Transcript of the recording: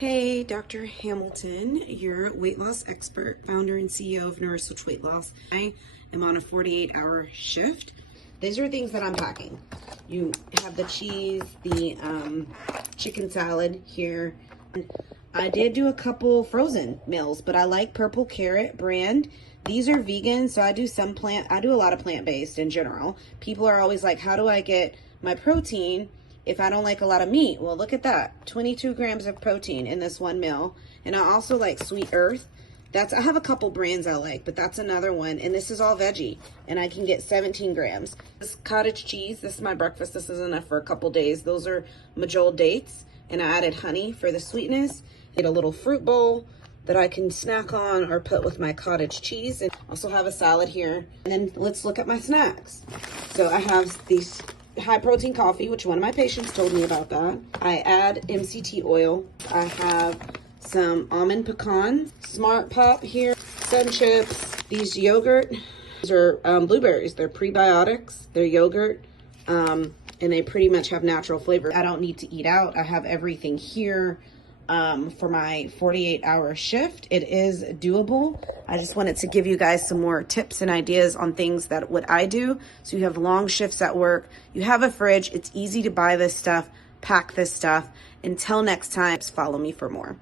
Hey, Dr. Hamilton, your weight loss expert, founder and CEO of NourishSwitch Weight Loss. I am on a 48-hour shift. These are things that I'm packing. You have the cheese, the chicken salad here. I did do a couple frozen meals, but I like Purple Carrot brand. These are vegan, so I do a lot of plant-based in general. People are always like, how do I get my protein if I don't like a lot of meat? Well, look at that. 22 grams of protein in this one meal. And I also like Sweet Earth. I have a couple brands I like, but that's another one. And this is all veggie, and I can get 17 grams. This cottage cheese, this is my breakfast. This is enough for a couple days. Those are Majol dates, and I added honey for the sweetness. Get a little fruit bowl that I can snack on or put with my cottage cheese. And also have a salad here. And then let's look at my snacks. So I have these high protein coffee, which one of my patients told me about that. I add MCT oil. I have some almond pecan, Smart Pop here, Sun Chips, these yogurt. These are blueberries. They're prebiotics. They're yogurt, and they pretty much have natural flavor. I don't need to eat out. I have everything here for my 48-hour shift. It is doable. I just wanted to give you guys some more tips and ideas on things that what I do. So you have long shifts at work, you have a fridge, it's easy to buy this stuff, pack this stuff. Until next time, follow me for more.